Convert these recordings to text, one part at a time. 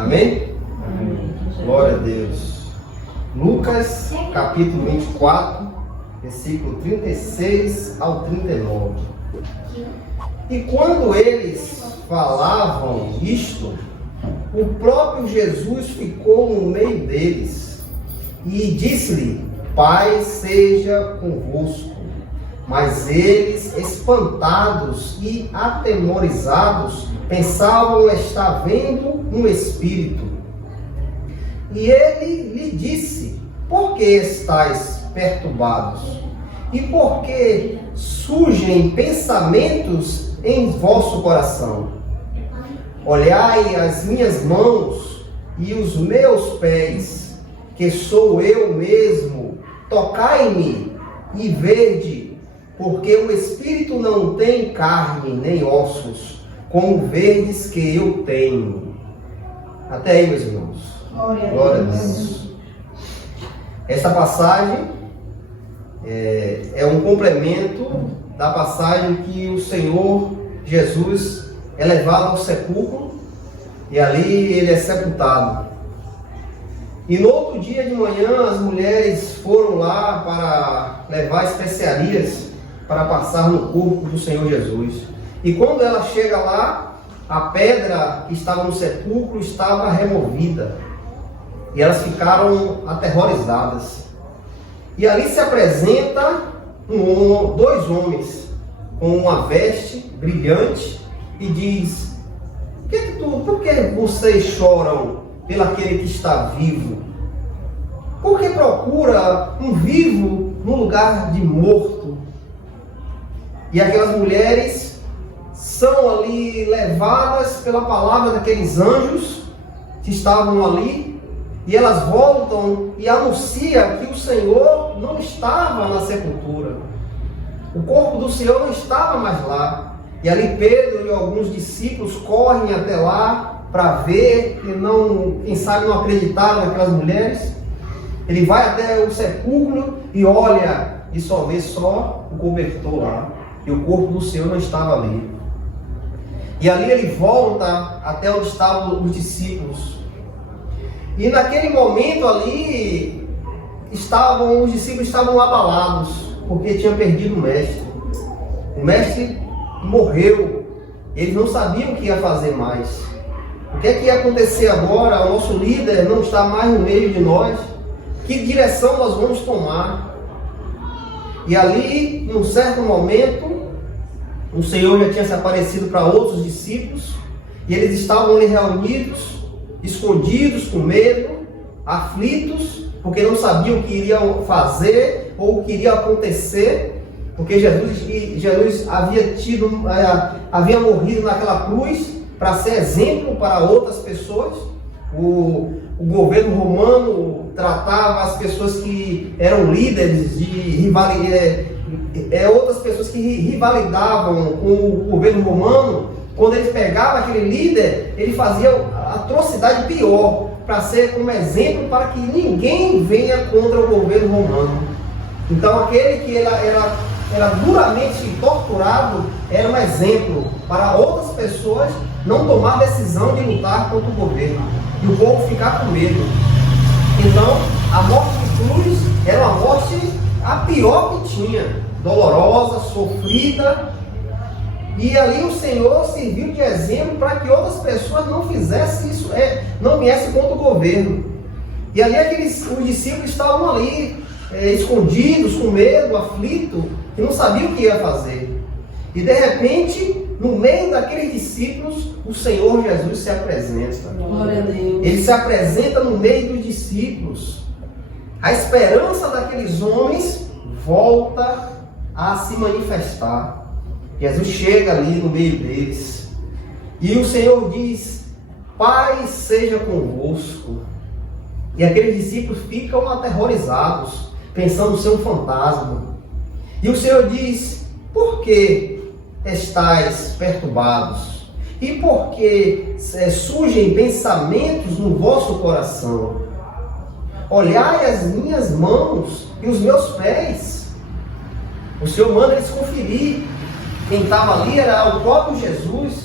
Amém? Amém. Glória a Deus. Lucas, capítulo 24, versículo 36 ao 39. E quando eles falavam isto, o próprio Jesus ficou no meio deles e disse-lhe: Paz seja convosco. Mas eles, espantados e atemorizados, pensavam estar vendo um espírito. E ele lhe disse: Por que estáis perturbados? E por que surgem pensamentos em vosso coração? Olhai as minhas mãos e os meus pés, que sou eu mesmo. Tocai-me e vede, porque o espírito não tem carne nem ossos, como verdes que eu tenho. Até aí, meus irmãos. Glória a Deus. Esta passagem é um complemento da passagem que o Senhor Jesus é levado ao sepulcro e ali ele é sepultado. E no outro dia de manhã as mulheres foram lá para levar especiarias para passar no corpo do Senhor Jesus. E quando ela chega lá, a pedra que estava no sepulcro estava removida. E elas ficaram aterrorizadas. E ali se apresenta dois homens com uma veste brilhante e diz: por que vocês choram pelaquele que está vivo? Por que procura um vivo no lugar de morto? E aquelas mulheres são ali levadas pela palavra daqueles anjos que estavam ali, e elas voltam e anunciam que o Senhor não estava na sepultura. O corpo do Senhor não estava mais lá. E ali Pedro e alguns discípulos correm até lá para ver, e quem sabe não acreditaram naquelas mulheres. Ele vai até o sepulcro e olha, e só vê só o cobertor lá. E o corpo do Senhor não estava ali. E ali ele volta até onde estavam os discípulos. E naquele momento ali, os discípulos estavam abalados, porque tinham perdido o mestre. O mestre morreu. Eles não sabiam o que ia fazer mais. O que é que ia acontecer agora? O nosso líder não está mais no meio de nós. Que direção nós vamos tomar? E ali, num certo momento, o Senhor já tinha se aparecido para outros discípulos, e eles estavam ali reunidos, escondidos, com medo, aflitos, porque não sabiam o que iriam fazer ou o que iria acontecer, porque Jesus havia morrido naquela cruz para ser exemplo para outras pessoas. O governo romano tratava as pessoas que eram líderes de rivalidade, outras pessoas que rivalizavam com o governo romano. Quando eles pegavam aquele líder, ele fazia atrocidade pior, para ser como exemplo para que ninguém venha contra o governo romano. Então aquele que era duramente torturado era um exemplo para outras pessoas não tomar decisão de lutar contra o governo e o povo ficar com medo. Então a morte de cruz era uma morte a pior que tinha, dolorosa, sofrida. E ali o Senhor serviu de exemplo para que outras pessoas não fizessem isso, não viessem contra o governo. E ali os discípulos estavam ali, escondidos, com medo, aflitos, que não sabiam o que ia fazer. E de repente, no meio daqueles discípulos, o Senhor Jesus se apresenta. Glória a Deus. Ele se apresenta no meio dos discípulos. A esperança daqueles homens volta a se manifestar. Jesus chega ali no meio deles e o Senhor diz: Paz seja convosco. E aqueles discípulos ficam aterrorizados, pensando ser um fantasma. E o Senhor diz: Por que estáis perturbados? E por que surgem pensamentos no vosso coração? Olhai as minhas mãos e os meus pés. O Senhor manda eles conferir. Quem estava ali era o próprio Jesus.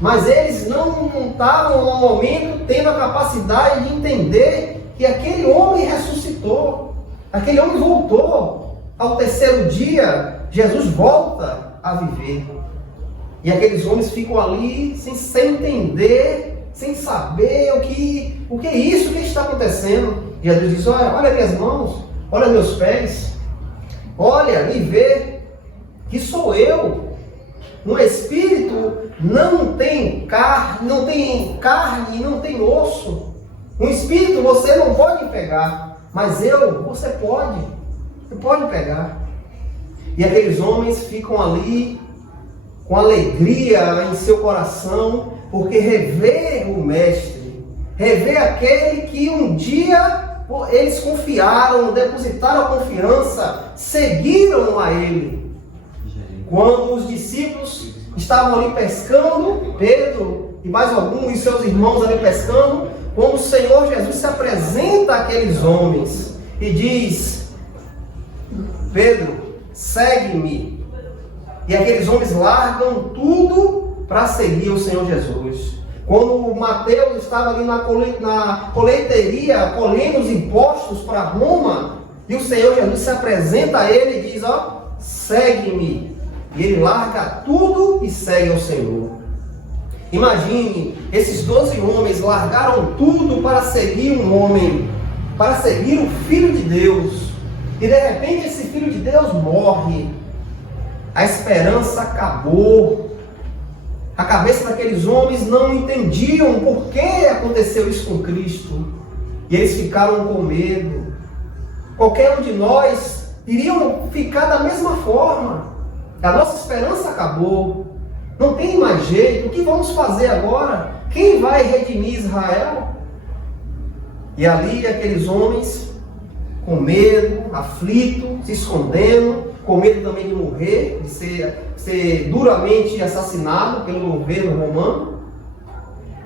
Mas eles não estavam no momento tendo a capacidade de entender que aquele homem ressuscitou, aquele homem voltou. Ao terceiro dia, Jesus volta a viver. E aqueles homens ficam ali sem entender, sem saber o que é isso que está acontecendo. E Jesus diz: olha minhas mãos, olha meus pés, olha e vê que sou eu. Um espírito não tem carne, não tem osso. Um espírito você não pode pegar, mas você pode pegar. E aqueles homens ficam ali com alegria em seu coração, porque revê o Mestre, revê aquele que um dia eles confiaram, depositaram a confiança, seguiram a ele. Quando os discípulos estavam ali pescando, Pedro e mais alguns de seus irmãos ali pescando, quando o Senhor Jesus se apresenta àqueles homens e diz: Pedro, segue-me. E aqueles homens largam tudo para seguir o Senhor Jesus. Quando o Mateus estava ali na colheitaria, colhendo os impostos para Roma, e o Senhor Jesus se apresenta a ele e diz: segue-me. E ele larga tudo e segue ao Senhor. Imagine, esses 12 homens largaram tudo para seguir um homem, para seguir o Filho de Deus. E de repente esse Filho de Deus morre. A esperança acabou. A cabeça daqueles homens não entendiam por que aconteceu isso com Cristo. E eles ficaram com medo. Qualquer um de nós iriam ficar da mesma forma. A nossa esperança acabou. Não tem mais jeito. O que vamos fazer agora? Quem vai redimir Israel? E ali aqueles homens com medo, aflito, se escondendo, com medo também de morrer, de ser duramente assassinado pelo governo romano.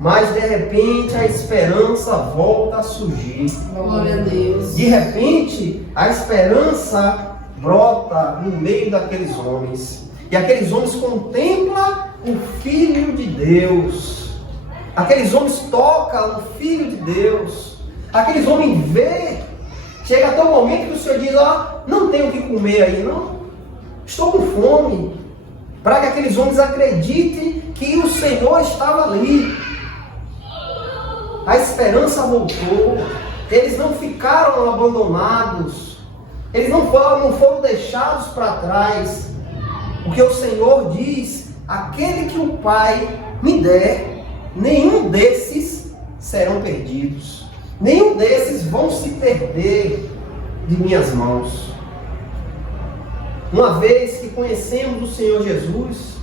Mas de repente a esperança volta a surgir. Glória a Deus. De repente a esperança brota no meio daqueles homens. E aqueles homens contemplam o Filho de Deus. Aqueles homens tocam o Filho de Deus. Aqueles homens vê. Chega até o momento que o Senhor diz: não tenho o que comer aí, não. Estou com fome. Para que aqueles homens acreditem que o Senhor estava ali. A esperança voltou. Eles não ficaram abandonados. Eles não foram deixados para trás. Porque o Senhor diz: aquele que o Pai me der, nenhum desses serão perdidos. Nenhum desses vão se perder de minhas mãos. Uma vez que conhecemos o Senhor Jesus,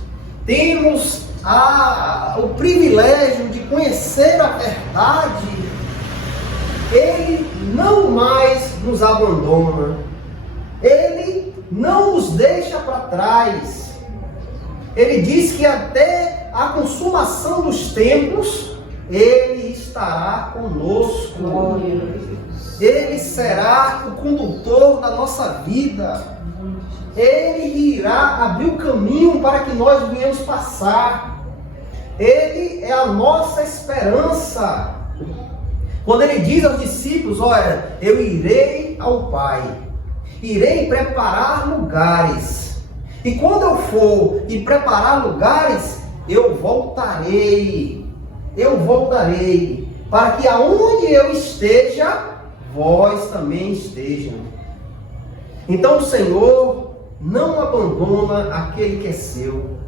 temos o privilégio de conhecer a verdade. Ele não mais nos abandona. Ele não nos deixa para trás. Ele diz que até a consumação dos tempos, Ele estará conosco. Ele será o condutor da nossa vida. Ele irá abrir o caminho para que nós venhamos passar. Ele é a nossa esperança. Quando Ele diz aos discípulos: olha, eu irei ao Pai, irei preparar lugares. E quando eu for e preparar lugares, eu voltarei. Eu voltarei, para que aonde eu esteja, vós também estejam. Então o Senhor não abandona aquele que é seu.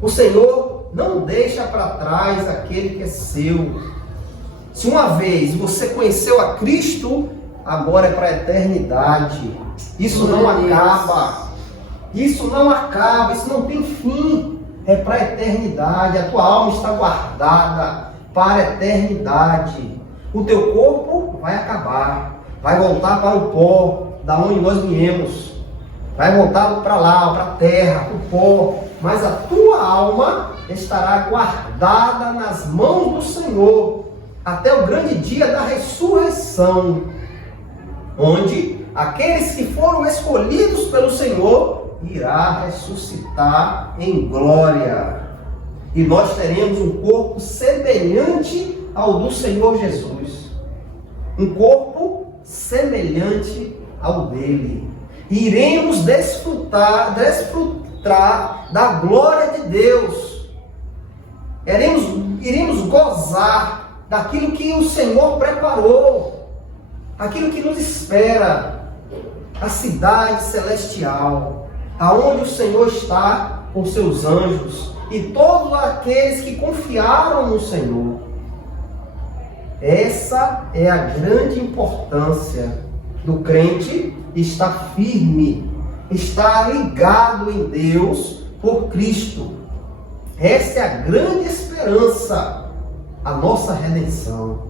O Senhor não deixa para trás aquele que é seu. Se uma vez você conheceu a Cristo, agora é para a eternidade. Isso não acaba. Isso não acaba, isso não tem fim. É para a eternidade. A tua alma está guardada para a eternidade. O teu corpo vai acabar, vai voltar para o pó, da onde nós viemos. Vai voltar para lá, para a terra, para o pó. Mas a tua alma estará guardada nas mãos do Senhor até o grande dia da ressurreição, onde aqueles que foram escolhidos pelo Senhor irá ressuscitar em glória. E nós teremos um corpo semelhante ao do Senhor Jesus. Um corpo semelhante ao dele. E iremos desfrutar da glória de Deus. Iremos gozar daquilo que o Senhor preparou, aquilo que nos espera, a cidade celestial, aonde o Senhor está com seus anjos e todos aqueles que confiaram no Senhor. Essa é a grande importância do crente estar firme, estar ligado em Deus por Cristo. Essa é a grande esperança, a nossa redenção.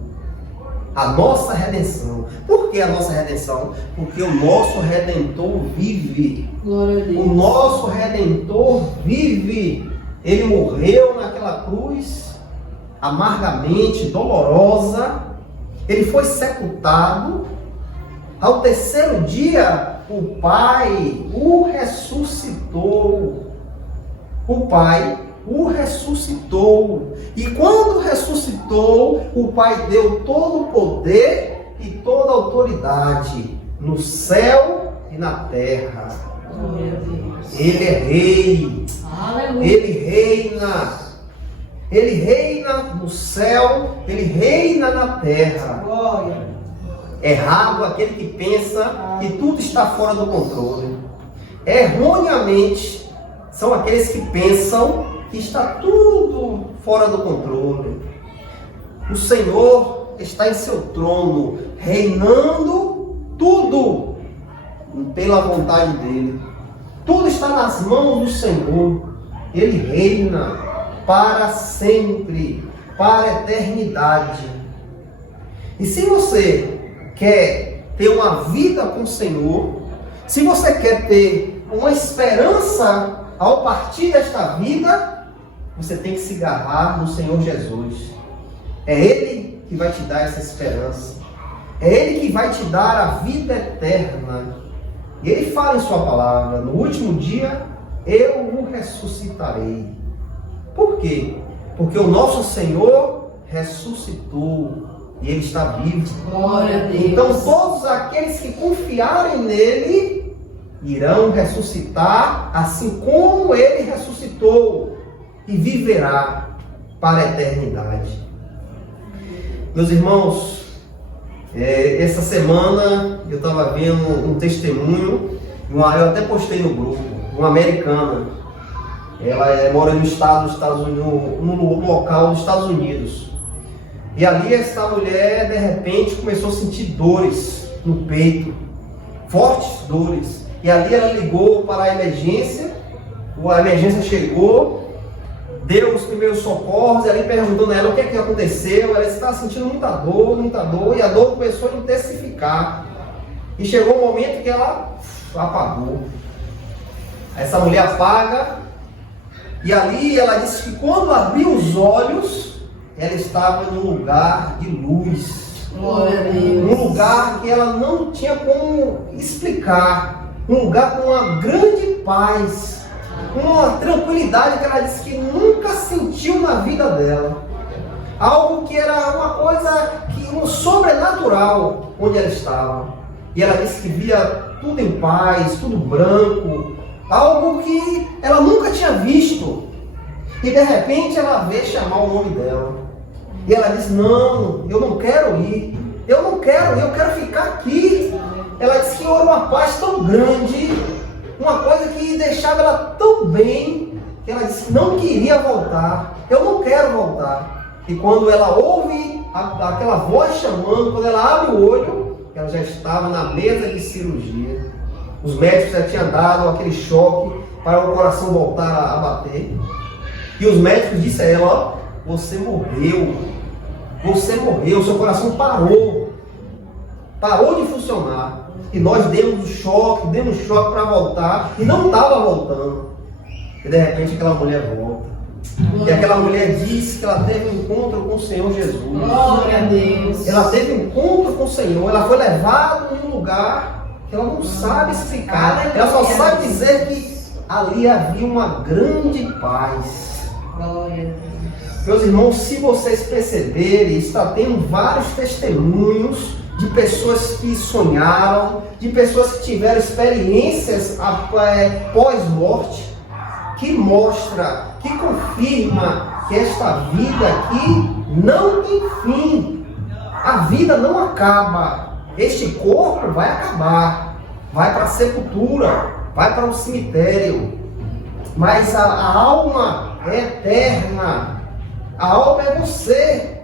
A nossa redenção. Por que a nossa redenção? Porque o nosso Redentor vive. Glória a Deus. O nosso Redentor vive. Ele morreu naquela cruz, amargamente, dolorosa. Ele foi sepultado. Ao terceiro dia, o Pai o ressuscitou. O Pai o ressuscitou. E quando ressuscitou, o Pai deu todo o poder e toda a autoridade no céu e na terra. Ele é rei. Aleluia. Ele reina. Ele reina no céu, ele reina na terra. Glória. Errado aquele que pensa que tudo está fora do controle. Erroneamente são aqueles que pensam que está tudo fora do controle. O Senhor está em seu trono, reinando tudo pela vontade dele. Tudo está nas mãos do Senhor. Ele reina para sempre, para a eternidade. E se você quer ter uma vida com o Senhor, se você quer ter uma esperança ao partir desta vida, você tem que se agarrar no Senhor Jesus. É Ele que vai te dar essa esperança. É Ele que vai te dar a vida eterna. E Ele fala em sua palavra: no último dia eu o ressuscitarei. Por quê? Porque o nosso Senhor ressuscitou e Ele está vivo. Glória a Deus. Então todos aqueles que confiarem nele irão ressuscitar, assim como Ele ressuscitou, e viverá para a eternidade. Meus irmãos, essa semana eu estava vendo um testemunho, eu até postei no grupo, uma americana. Ela mora no estado dos Estados Unidos, no local dos Estados Unidos. E ali essa mulher, de repente, começou a sentir dores no peito, fortes dores. E ali ela ligou para a emergência chegou, deu os primeiros socorros, e ali perguntou a ela o que é que aconteceu. Ela estava sentindo muita dor, e a dor começou a intensificar. E chegou um momento que ela apagou. Essa mulher apaga, e ali ela disse que quando abriu os olhos, ela estava num lugar de luz. Glória a Deus. Um lugar que ela não tinha como explicar. Um lugar com uma grande paz, uma tranquilidade que ela disse que nunca sentiu na vida dela. Algo que era uma coisa, um sobrenatural onde ela estava. E ela disse que via tudo em paz, tudo branco, algo que ela nunca tinha visto. E de repente ela vê chamar o nome dela. E ela disse: não, eu não quero ir, eu quero ficar aqui. Ela disse que houve uma paz tão grande, uma coisa que deixava ela tão bem, que ela disse que não queria voltar. Eu não quero voltar. E quando ela ouve aquela voz chamando, quando ela abre o olho, ela já estava na mesa de cirurgia. Os médicos já tinham dado aquele choque para o coração voltar a bater. E os médicos disseram a ela: ó, você morreu, seu coração parou de funcionar. E nós demos choque para voltar, e não estava voltando. E de repente aquela mulher volta. E aquela mulher disse que ela teve um encontro com o Senhor Jesus. Glória a Deus. Ela teve um encontro com o Senhor. Ela foi levada em um lugar que ela não sabe explicar. Ela só sabe dizer que ali havia uma grande paz. Glória a Deus. Meus irmãos, se vocês perceberem, está tendo vários testemunhos de pessoas que sonharam, de pessoas que tiveram experiências pós-morte, que mostra, que confirma que esta vida aqui não tem fim. A vida não acaba. Este corpo vai acabar, vai para a sepultura, vai para o cemitério. Mas a alma é eterna. A alma é você.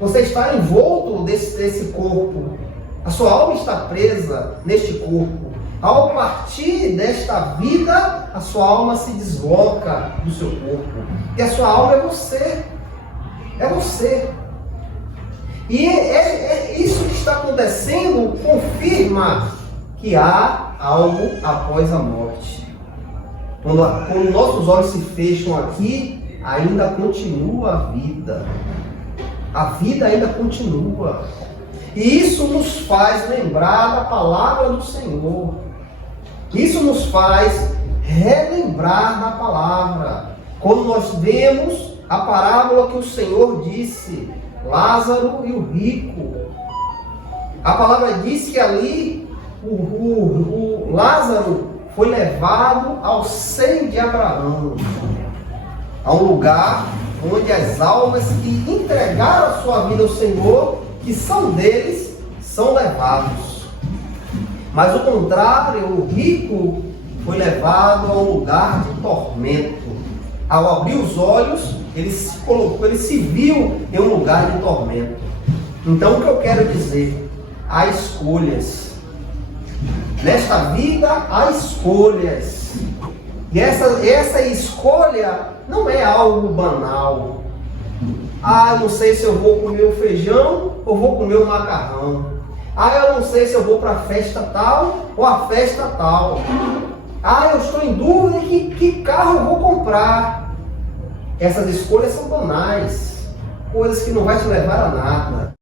Você está envolto desse corpo. A sua alma está presa neste corpo. Ao partir desta vida, a sua alma se desloca do seu corpo. E a sua alma é você. É você. E isso que está acontecendo confirma que há algo após a morte. Quando nossos olhos se fecham aqui, ainda continua a vida. A vida ainda continua. E isso nos faz lembrar da palavra do Senhor. Isso nos faz relembrar da palavra. Quando nós vemos a parábola que o Senhor disse, Lázaro e o rico. A palavra diz que ali o Lázaro foi levado ao seio de Abraão, a um lugar onde as almas que entregaram a sua vida ao Senhor, que são deles, são levados. Mas o contrário, o rico foi levado a um lugar de tormento. Ao abrir os olhos, ele se viu em um lugar de tormento. Então o que eu quero dizer? Há escolhas. Nesta vida há escolhas. E essa escolha não é algo banal. Eu não sei se eu vou comer o feijão ou vou comer o macarrão. Eu não sei se eu vou para a festa tal ou a festa tal. Eu estou em dúvida que carro eu vou comprar. Essas escolhas são banais. Coisas que não vai te levar a nada.